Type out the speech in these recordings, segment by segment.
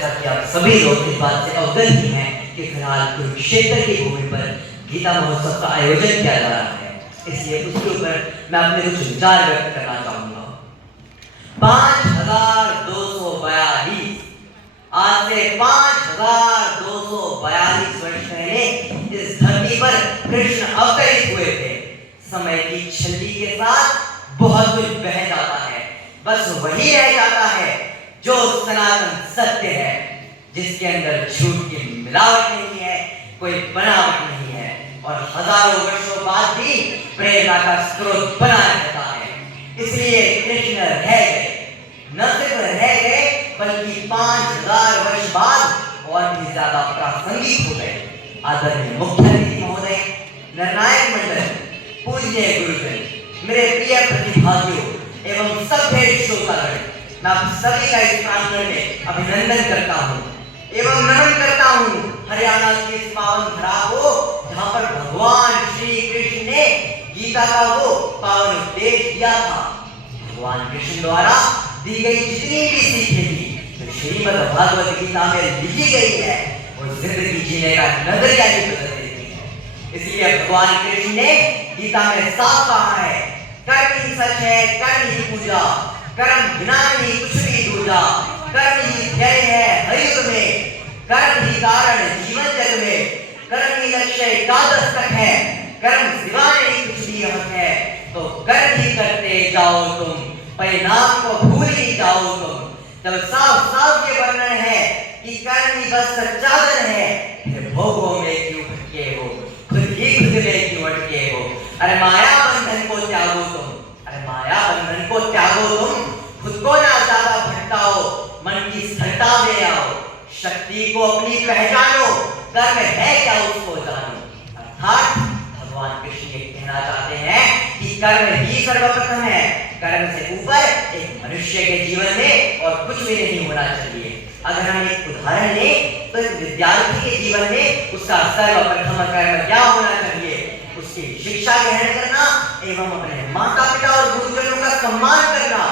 जैसा कि आप सभी लोग इस बात से अवगत ही हैं कि फिलहाल कुरुक्षेत्र की भूमि पर गीता महोत्सव का आयोजन किया जा रहा है, इसलिए उसके ऊपर मैं अपने कुछ विचार व्यक्त करना चाहूंगा। 5242 आज से 5242 वर्ष पहले इस धरती पर कृष्ण अवतरित हुए थे। समय की छल्ली के साथ बहुत कुछ बह जाता है, बस वही रह जाता है जो सनातन सत्य है, जिसके अंदर झूठ की मिलावट नहीं है, कोई बनावट नहीं है और हजारों वर्षों बाद भी प्रेरणा का स्रोत बना रहता है। इसलिए कृष्ण रह गए, न सिर्फ रह गए बल्कि 5000 वर्ष बाद और भी ज्यादा प्रासंगिक हो गए। आदरणीय मुख्य अतिथि महोदय, निर्णायक मंडल, पूज्य गुरुजन, मेरे प्रिय प्रतिभागियों एवं सभ्य श्रोतागण, मैं आप सभी का इस प्रांगण में अभिनंदन करता हूँ एवं नमन करता हूँ हरियाणा की इस पावन धरा को, जहाँ पर भगवान श्री कृष्ण ने गीता का वो पावन उपदेश दिया था। भगवान कृष्ण द्वारा दी गई जितनी भी सीखें थी तो श्रीमद् भागवत गीता में लिखी गई है, वो जिंदगी जीने का नजरिया ही बदल देती है। इसलिए भगवान कृष्ण ने गीता में साफ कहा है, कर्म ही सच है, कर्म ही पूजा, कर्म बिना नहीं कुछ भी दूजा, कर्म ही ध्येय है हर युग में, कर्म ही कारण जीवन जग में, कर्म ही लक्ष्य एकादश तक है, कर्म सिवा नहीं कुछ भी हक है, तो कर्म ही करते जाओ तुम, परिणाम को भूल ही जाओ तुम। जब साफ साफ ये वर्णन है कि कर्म ही बस सच्चादन है, फिर भोगों में क्यों भटके हो, खुद ही खुद में क्यों अटके हो। अरे माया बंधन को त्यागो तुम, अरे माया बंधन को त्यागो तुम, खुद को ना ज्यादा भटकाओ, मन की स्थिरता में आओ, शक्ति को अपनी पहचानो, कर्म है क्या उसको जानो। अर्थात भगवान कृष्ण ये कहना चाहते हैं कि कर्म ही सर्वप्रथम है, कर्म से ऊपर एक मनुष्य के जीवन में और कुछ भी नहीं होना चाहिए। अगर हम एक उदाहरण लें तो एक विद्यार्थी के जीवन में उसका सर्वप्रथम कर्म क्या होना चाहिए, उसकी शिक्षा ग्रहण करना एवं अपने माता पिता और गुरुजनों का सम्मान करना।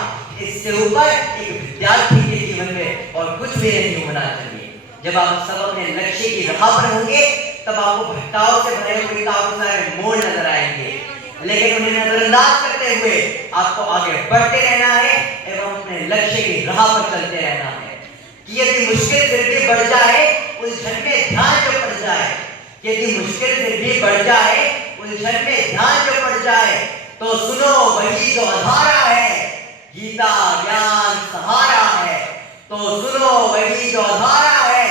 इससे ऊपर एक विद्यार्थी के जीवन में और कुछ भी नहीं होना चाहिए। जब आप सब अपने लक्ष्य की राह पर होंगे तब आपको भटकाव से भरे हुए काफी सारे मोड़ नजर आएंगे, लेकिन उन्हें नजरअंदाज करते हुए आपको आगे बढ़ते रहना है एवं अपने लक्ष्य की राह पर चलते रहना है। कि यदि मुश्किल फिर भी बढ़ जाए, उलझन में ध्यान जो पड़ जाए, यदि मुश्किल फिर भी बढ़ जाए, उलझन में ध्यान जो पड़ जाए, तो सुनो वही जो अधारा है, गीता ज्ञान सहारा है। तो सुनो वही जो अधारा है,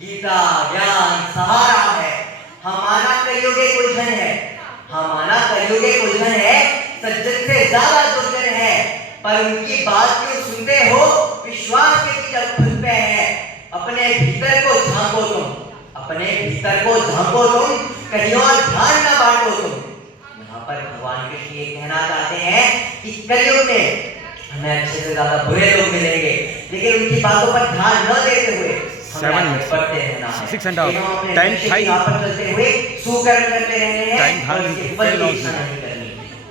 गीता ज्ञान सहारा है। हमारा कलयुग एक उलझन है, हमारा कलयुग एक उलझन है, सज्जन से ज्यादा दुर्जन है, पर उनकी बात क्यों सुनते हो, विश्वास के जब खुद पे है। अपने भीतर को झांको तुम, अपने भीतर को झांको तुम, कहीं और ध्यान न बांटो तुम। यहाँ पर भगवान कृष्ण ये कहना चाहते हैं कि कलयुग में हमें अच्छे से ज्यादा बुरे लोग मिलेंगे, लेकिन उनकी बातों पर ध्यान न देते हुए 7 minutes, 6 and a half, time 5, चलते हुए सुकर्म करते रहने हैं।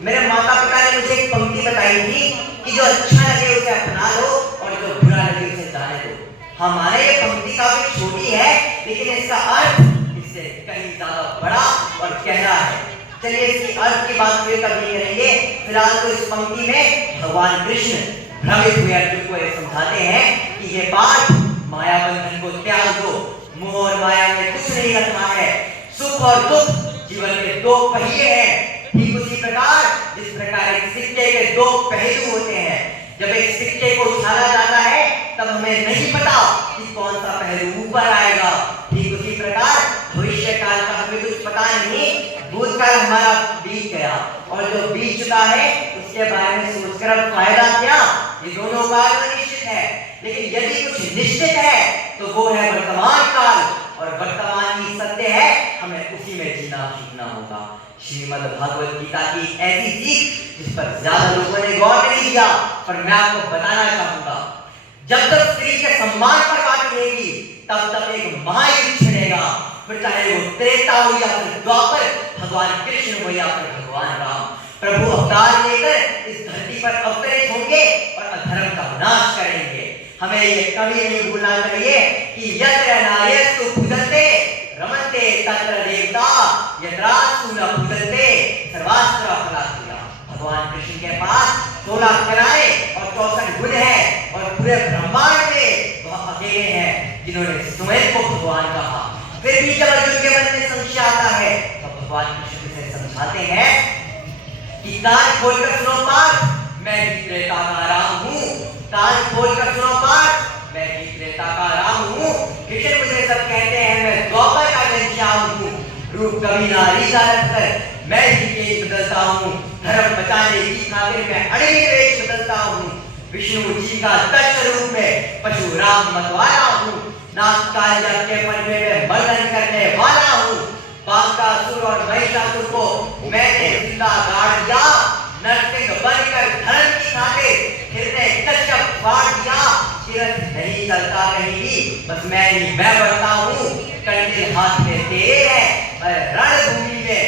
मेरे माता पिता ने मुझे एक पंक्ति बताई थी कि जो अच्छा लगे उसे अपना लो और जो बुरा लगे उसे जाने दो। हमारे ये पंक्ति काफी छोटी है, लेकिन इसका अर्थ इससे कहीं ज्यादा बड़ा और गहरा है। चलिए इसकी अर्थ की बात फिर कभी करेंगे। फिलहाल तो इस पंक्ति में भगवान कृष्ण भ्रमित हुए अर्जुन को समझाते हैं कि ये पाठ माया बंधन को त्याग दो, मोह और माया में कुछ नहीं रखा है, सुख और दुख जीवन के दो पहिए हैं। ठीक उसी प्रकार जिस प्रकार एक सिक्के के दो पहलू होते हैं, जब एक सिक्के को उछाला जाता है तब हमें नहीं पता कि कौन सा पहलू ऊपर आएगा। ठीक उसी प्रकार भविष्य काल का हमें कुछ पता नहीं, भूतकाल हमारा बीत गया और जो बीत चुका है उसके बारे में सोचकर अब फायदा क्या। ये दोनों काल अनिश्चित है, लेकिन यदि कुछ निश्चित है तो वो है वर्तमान काल, और वर्तमान ही सत्य है, हमें उसी में जीना सीखना होगा। श्रीमद् भागवत गीता की ऐसी सीख जिस पर ज्यादा लोगों ने गौर नहीं किया, पर मैं आपको बताना चाहूंगा। जब तक स्त्री के सम्मान पर बात रहेगी तब तक एक महायुद्ध छिड़ेगा, फिर चाहे वो त्रेता हो या फिर द्वापर, भगवान कृष्ण हो या फिर भगवान राम, प्रभु अवतार लेकर इस धरती पर अवतरित होंगे और अधर्म का विनाश करेंगे। हमें ये कभी नहीं भूलना चाहिए कि यत्र नार्यस्तु पूजन्ते रमन्ते तत्र देवता यत्रास्तु न पूजन्ते सर्वास्त्र फलात्मया। भगवान कृष्ण के पास 16 कलाएं और 64 गुण है और पूरे ब्रह्मांड में वह अकेले हैं जिन्होंने स्वयं को भगवान कहा। फिर भी जब अर्जुन के मन में संशय आता है तो भगवान कृष्ण से समझाते हैं कि कान खोलकर सुनो पाठ, मैं भी त्रेता का राम हूँ। कान खोलकर सुनो पाठ, मैं भी त्रेता का राम हूँ। कृष्ण मुझे सब कहते हैं मैं द्वापर का घनश्याम हूँ। रूप कभी नारी का रखकर मैं ही वेश बदलता हूँ। धर्म बचाने की खातिर मैं अनेक वेश बदलता हूँ। विष्णु जी का दक्ष रूप में परशुराम मतवाला हूँ। नाग कालिया के पंजे में मर्दन करने वाला हूँ। बांकासुर और महिषासुर को मैंने जिंदा गाड़ दिया। नरसिंह बनकर धर्म की खातिर हिरण्य कश्यप फाड़ दिया। तीरथ नहीं चलता कहीं भी, बस मैं बढ़ता हूँ। कंटिल हाथ में तेरे है पर रणभूमि में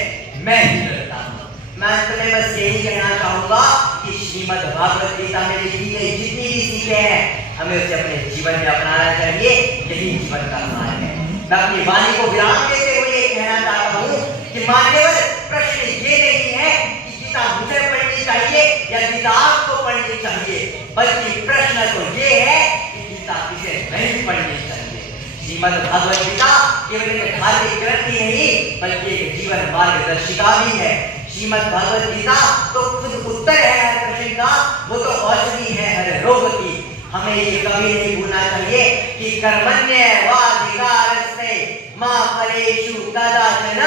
मैं ही लड़ता हूँ। मैं तुम्हें बस यही कहना चाहूंगा कि श्रीमद् भागवत गीता में लिखी गई जितनी भी सीखें हैं हमें उसे अपने जीवन में अपनाना चाहिए। यही जीवन का सार है। मैं अपनी वाणी को विराम देते हुए ये कहना चाहता हूँ कि मान्यवर प्रश्न ये नहीं है कि गीता मुझे पढ़नी चाहिए या गीता आपको पढ़नी चाहिए, बल्कि प्रश्न तो ये है कि गीता किसे नहीं पढ़नी चाहिए। श्रीमद् भागवत गीता केवल एक धार्मिक ग्रंथ ही नहीं बल्कि एक जीवन मार्गदर्शिका भी है। श्रीमद् भागवत गीता तो खुद उत्तर है हर प्रश्न का, वो तो औषधि है हर रोग की। हमें ये कभी नहीं भूलना चाहिए कि कर्मण्येवाधिकारस्ते मा फलेषु कदाचन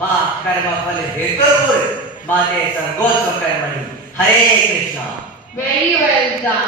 मा कर्मफल हेतुर्भुर् मा ते संगोत्सव कर्मणि। हरे कृष्णा। Very well done.